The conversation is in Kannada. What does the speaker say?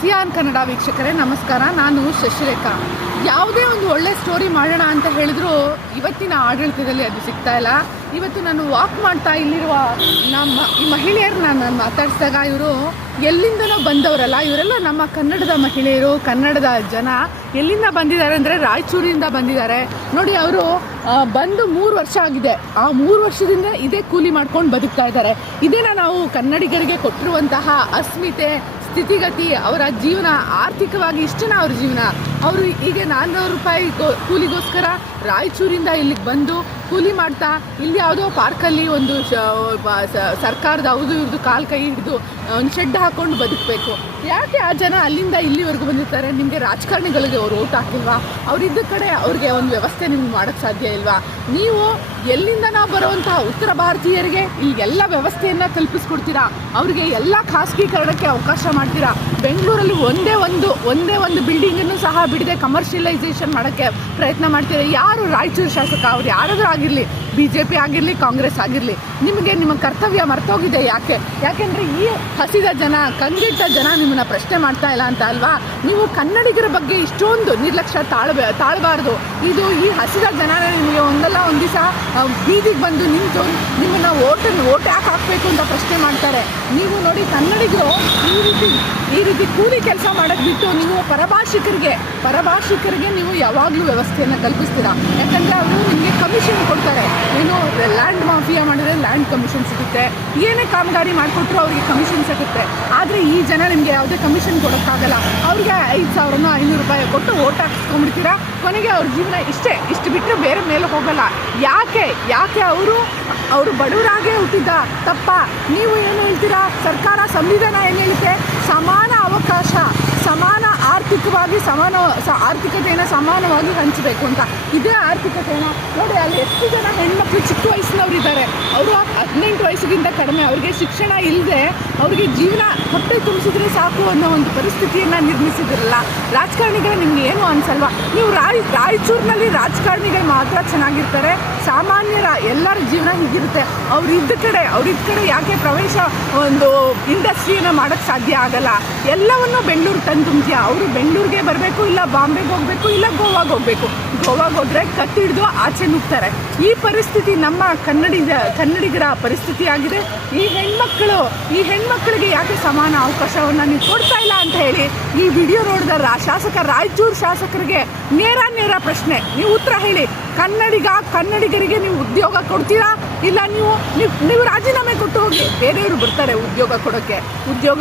ಸಿಯಾನ್ ಕನ್ನಡ ವೀಕ್ಷಕರೇ, ನಮಸ್ಕಾರ. ನಾನು ಶಶಿರೇಖಾ. ಯಾವುದೇ ಒಂದು ಒಳ್ಳೆ ಸ್ಟೋರಿ ಮಾಡೋಣ ಅಂತ ಹೇಳಿದ್ರು ಇವತ್ತಿನ ಆಡಳಿತದಲ್ಲಿ ಅದು ಸಿಗ್ತಾ ಇಲ್ಲ. ಇವತ್ತು ನಾನು ವಾಕ್ ಮಾಡ್ತಾ ಇಲ್ಲಿರುವ ನಮ್ಮ ಈ ಮಹಿಳೆಯರನ್ನ ನಾನು ಮಾತಾಡಿಸಿದಾಗ ಇವರು ಎಲ್ಲಿಂದನೋ ಬಂದವರಲ್ಲ. ಇವರೆಲ್ಲ ನಮ್ಮ ಕನ್ನಡದ ಮಹಿಳೆಯರು, ಕನ್ನಡದ ಜನ ಎಲ್ಲಿಂದ ಬಂದಿದ್ದಾರೆ ಅಂದರೆ ರಾಯಚೂರಿನಿಂದ ಬಂದಿದ್ದಾರೆ. ನೋಡಿ, ಅವರು ಬಂದು ಮೂರು ವರ್ಷ ಆಗಿದೆ. ಆ ಮೂರು ವರ್ಷದಿಂದ ಇದೇ ಕೂಲಿ ಮಾಡ್ಕೊಂಡು ಬದುಕ್ತಾ ಇದ್ದಾರೆ. ಇದೇನ ನಾವು ಕನ್ನಡಿಗರಿಗೆ ಕೊಟ್ಟಿರುವಂತಹ ಅಸ್ಮಿತೆ ಸ್ಥಿತಿಗತಿ ಅವರ ಜೀವನ ಆರ್ಥಿಕವಾಗಿ ಇಷ್ಟನ ಅವ್ರ ಜೀವನ. ಅವರು ಈಗ ನಾನ್ನೂರು ರೂಪಾಯಿ ಕೂಲಿಗೋಸ್ಕರ ರಾಯಚೂರಿಂದ ಇಲ್ಲಿಗೆ ಬಂದು ಕೂಲಿ ಮಾಡ್ತಾ ಇಲ್ಲಿ ಯಾವುದೋ ಪಾರ್ಕಲ್ಲಿ ಒಂದು ಸರ್ಕಾರದ ಹೌದು ಇವ್ರದ್ದು ಕಾಲು ಕೈ ಹಿಡಿದು ಒಂದು ಶೆಡ್ ಹಾಕೊಂಡು ಬದುಕಬೇಕು. ಯಾಕೆ ಆ ಜನ ಅಲ್ಲಿಂದ ಇಲ್ಲಿವರೆಗೂ ಬಂದಿರ್ತಾರೆ? ನಿಮಗೆ ರಾಜಕಾರಣಿಗಳಿಗೆ ಅವ್ರು ಓಟ್ ಹಾಕಿಲ್ವಾ? ಅವ್ರಿದ್ದ ಕಡೆ ಅವ್ರಿಗೆ ಒಂದು ವ್ಯವಸ್ಥೆ ನಿಮ್ಗೆ ಮಾಡೋಕ್ಕೆ ಸಾಧ್ಯ ಇಲ್ವಾ? ನೀವು ಎಲ್ಲಿಂದ ನಾವು ಬರುವಂತಹ ಉತ್ತರ ಭಾರತೀಯರಿಗೆ ಈ ಎಲ್ಲ ವ್ಯವಸ್ಥೆಯನ್ನು ಕಲ್ಪಿಸ್ಕೊಡ್ತೀರಾ ಅವರಿಗೆ ಎಲ್ಲ ಖಾಸಗೀಕರಣಕ್ಕೆ ಅವಕಾಶ ಮಾಡ್ತೀರಾ? ಬೆಂಗಳೂರಲ್ಲಿ ಒಂದೇ ಒಂದು ಒಂದೇ ಒಂದು ಬಿಲ್ಡಿಂಗನ್ನು ಸಹ ಬಿಡದೆ ಕಮರ್ಷಿಯಲೈಸೇಷನ್ ಮಾಡೋಕ್ಕೆ ಪ್ರಯತ್ನ ಮಾಡ್ತಿದ್ದಾರೆ ಯಾರು ರಾಯಚೂರು ಶಾಸಕ ಅವ್ರು ಯಾರಾದರೂ ಆಗಿರಲಿ ಬಿ ಜೆ ಪಿ ಆಗಿರಲಿ, ಕಾಂಗ್ರೆಸ್ ಆಗಿರಲಿ, ನಿಮಗೆ ನಿಮ್ಮ ಕರ್ತವ್ಯ ಮರ್ತೋಗಿದೆ ಯಾಕೆ? ಯಾಕೆಂದರೆ ಈ ಹಸಿದ ಜನ, ಕಂಗೆಟ್ಟ ಜನ ನಿಮ್ಮನ್ನ ಪ್ರಶ್ನೆ ಮಾಡ್ತಾ ಇಲ್ಲ ಅಂತ ಅಲ್ವಾ? ನೀವು ಕನ್ನಡಿಗರ ಬಗ್ಗೆ ಇಷ್ಟೊಂದು ನಿರ್ಲಕ್ಷ್ಯ ತಾಳ್ಬೇ, ತಾಳಬಾರ್ದು. ಇದು ಈ ಹಸಿದ ಜನ ನಿಮಗೆ ಒಂದಲ್ಲ ಒಂದು ದಿವಸ ಬೀದಿಗೆ ಬಂದು ನಿಂತು ನಿಮ್ಮನ್ನು ಓಟನ್ನು ಓಟ್ ಯಾಕೆ ಹಾಕಬೇಕು ಅಂತ ಪ್ರಶ್ನೆ ಮಾಡ್ತಾರೆ. ನೀವು ನೋಡಿ ಕನ್ನಡಿಗರು ಈ ರೀತಿ ಈ ರೀತಿ ಕೂಲಿ ಕೆಲಸ ಮಾಡೋದು ಬಿಟ್ಟು ನೀವು ಪರಭಾಷಿಕರಿಗೆ ಪರಭಾಷಿಕರಿಗೆ ನೀವು ಯಾವಾಗಲೂ ವ್ಯವಸ್ಥೆಯನ್ನು ಕಲ್ಪಿಸ್ತೀರಾ? ಯಾಕಂದರೆ ಅವರು ನಿಮಗೆ ಕಮಿಷನ್ ಕೊಡ್ತಾರೆ. ಏನು ಲ್ಯಾಂಡ್ ಮಾಫಿಯಾ ಮಾಡಿದ್ರೆ ಲ್ಯಾಂಡ್ ಕಮಿಷನ್ ಸಿಗುತ್ತೆ. ಏನೇ ಕಾಮಗಾರಿ ಮಾಡಿಕೊಟ್ರು ಅವರಿಗೆ ಕಮಿಷನ್ ಸಿಗುತ್ತೆ. ಆದರೆ ಈ ಜನ ನಿಮಗೆ ಯಾವುದೇ ಕಮಿಷನ್ ಕೊಡೋಕ್ಕಾಗಲ್ಲ. ಅವ್ರಿಗೆ ಐದು ಸಾವಿರನೋ ಐನೂರು ರೂಪಾಯಿ ಕೊಟ್ಟು ಓಟ್ ಹಾಕಿಸ್ಕೊಂಡ್ಬಿಡ್ತೀರಾ? ಕೊನೆಗೆ ಅವ್ರ ಜೀವನ ಇಷ್ಟೇ. ಇಷ್ಟು ಬಿಟ್ಟರೆ ಬೇರೆ ಮೇಲೆ ಹೋಗಲ್ಲ. ಯಾಕೆ? ಯಾಕೆ ಅವರು ಅವರು ಬಡವರಾಗೇ ಹುಟ್ಟಿದ್ದ ತಪ್ಪ. ನೀವು ಏನು ಹೇಳ್ತೀರಾ? ಸರ್ಕಾರ ಸಂವಿಧಾನ ಏನು ಹೇಳುತ್ತೆ ಸಮಾನ ಅವಕಾಶ, ಸಮಾನ ಆರ್ಥಿಕವಾಗಿ ಸಮಾನ ಆರ್ಥಿಕತೆಯನ್ನು ಸಮಾನವಾಗಿ ಹಂಚಬೇಕು ಅಂತ. ಇದೇ ಆರ್ಥಿಕತೆಯನ್ನು ನೋಡಿ, ಅಲ್ಲಿ ಎಷ್ಟು ಜನ ಹೆಣ್ಮಕ್ಳು ಚಿಕ್ಕ ವಯಸ್ಸಿನವ್ರು ಇದ್ದಾರೆ ಅವರು ಹದಿನೆಂಟು ವಯಸ್ಸಿಗಿಂತ ಕಡಿಮೆ. ಅವರಿಗೆ ಶಿಕ್ಷಣ ಇಲ್ಲದೆ ಅವರಿಗೆ ಜೀವನ ತುಂಬಿಸಿದ್ರೆ ಸಾಕು ಅನ್ನೋ ಒಂದು ಪರಿಸ್ಥಿತಿಯನ್ನು ನಿರ್ಮಿಸಿದ್ರಲ್ಲ? ರಾಜಕಾರಣಿಗಳು ನಿಮ್ಗೆ ಏನು ಅನ್ಸಲ್ವಾ? ನೀವು ರಾಯ್, ರಾಯಚೂರಿನಲ್ಲಿ ರಾಜಕಾರಣಿಗಳು ಮಾತ್ರ ಚೆನ್ನಾಗಿರ್ತಾರೆ. ಸಾಮಾನ್ಯರ ಎಲ್ಲರ ಜೀವನ ಹೀಗಿರುತ್ತೆ. ಅವ್ರಿದ್ದ ಕಡೆ, ಅವ್ರ ಇದ್ದ ಕಡೆ ಯಾಕೆ ಪ್ರವೇಶ ಒಂದು ಇಂಡಸ್ಟ್ರಿಯನ್ನು ಮಾಡೋಕ್ಕೆ ಸಾಧ್ಯ ಆಗಲ್ಲ? ಎಲ್ಲವನ್ನು ಬೆಂಗಳೂರು ತಂದು ತುಂಬ್ತೀಯ? ಅವರು ಬೆಂಗಳೂರಿಗೆ ಬರಬೇಕು ಇಲ್ಲ ಬಾಂಬೆಗೆ ಹೋಗಬೇಕು ಇಲ್ಲ ಗೋವಾಗೆ ಹೋಗಬೇಕು? ಗೋವಾಗೆ ಹೋದ್ರೆ ಕಟ್ಟಿಡ್ದು ಆಚೆ ನುಗ್ತಾರೆ. ಈ ಪರಿಸ್ಥಿತಿ ನಮ್ಮ ಕನ್ನಡಿಗ, ಕನ್ನಡಿಗರ ಪರಿಸ್ಥಿತಿ ಆಗಿದೆ. ಈ ಹೆಣ್ಮಕ್ಕಳು ಈ ಹೆಣ್ಮಕ್ಳಿಗೆ ಯಾಕೆ ಸಮಾನ ಅವಕಾಶವನ್ನು ನೀವು ಕೊಡ್ತಾ ಇಲ್ಲ ಅಂತ ಹೇಳಿ ಈ ವಿಡಿಯೋ ನೋಡಿದ ರಾ, ಶಾಸಕ, ರಾಯಚೂರು ಶಾಸಕರಿಗೆ ನೇರ ನೇರ ಪ್ರಶ್ನೆ. ನೀವು ಉತ್ತರ ಹೇಳಿ. ಕನ್ನಡಿಗ, ಕನ್ನಡಿಗರಿಗೆ ನೀವು ಉದ್ಯೋಗ ಕೊಡ್ತೀರಾ? ಇಲ್ಲ ನೀವು ನೀವು ರಾಜೀನಾಮೆ ಕೊಟ್ಟು ಹೋಗಿ. ಬೇರೆಯವರು ಬರ್ತಾರೆ ಉದ್ಯೋಗ ಕೊಡೋಕ್ಕೆ. ಉದ್ಯೋಗ